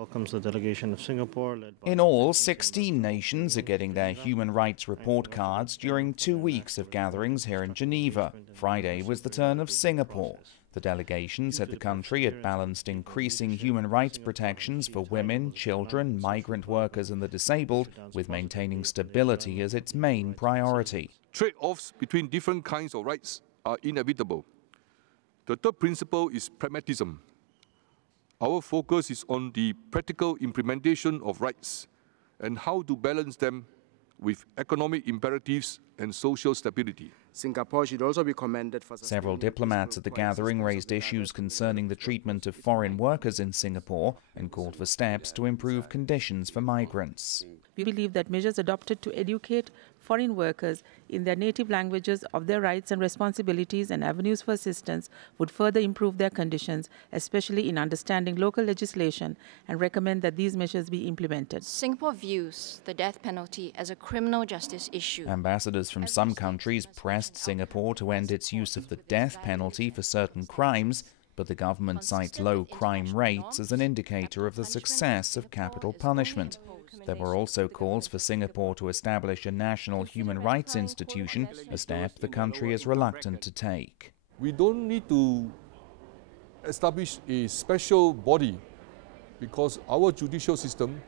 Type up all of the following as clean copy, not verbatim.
Welcomes the delegation of Singapore. In all, 16 nations are getting their human rights report cards during 2 weeks of gatherings here in Geneva. Friday was the turn of Singapore. The delegation said the country had balanced increasing human rights protections for women, children, migrant workers and the disabled with maintaining stability as its main priority. Trade-offs between different kinds of rights are inevitable. The third principle is pragmatism. Our focus is on the practical implementation of rights and how to balance them with economic imperatives and social stability. Singapore should also be commended for... Several diplomats at the gathering raised issues concerning the treatment of foreign workers in Singapore and called for steps to improve conditions for migrants. We believe that measures adopted to educate foreign workers in their native languages of their rights and responsibilities and avenues for assistance would further improve their conditions, especially in understanding local legislation, and recommend that these measures be implemented. Singapore views the death penalty as a criminal justice issue. Ambassadors from some countries pressed Singapore to end its use of the death penalty for certain crimes, but the government cites low crime rates as an indicator of the success of capital punishment. There were also calls for Singapore to establish a national human rights institution, a step the country is reluctant to take. We don't need to establish a special body because our judicial system,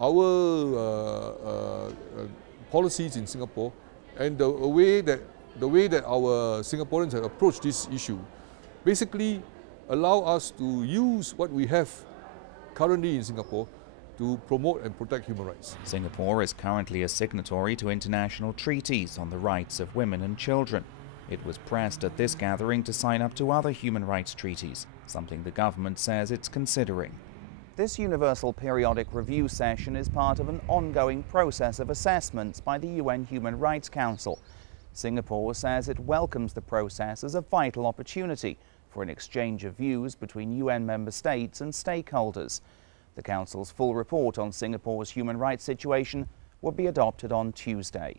our policies in Singapore, and the way that our Singaporeans have approached this issue basically allow us to use what we have currently in Singapore to promote and protect human rights. Singapore is currently a signatory to international treaties on the rights of women and children. It was pressed at this gathering to sign up to other human rights treaties, something the government says it's considering. This Universal Periodic Review session is part of an ongoing process of assessments by the UN Human Rights Council. Singapore says it welcomes the process as a vital opportunity for an exchange of views between UN member states and stakeholders. The Council's full report on Singapore's human rights situation will be adopted on Tuesday.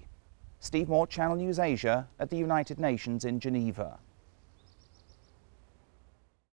Steve Mort, Channel News Asia at the United Nations in Geneva.